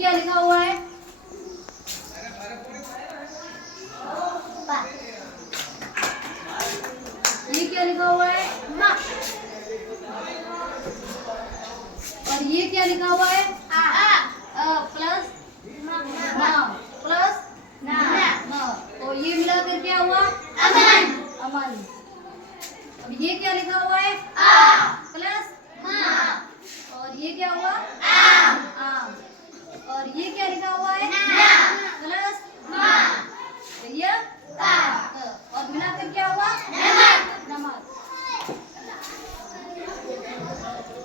क्या लिखा हुआ है? ये क्या लिखा हुआ है? माँ। और ये क्या लिखा हुआ है? प्लस प्लस तो ये मिलाकर क्या हुआ? अमन। अमन। अब ये क्या लिखा हुआ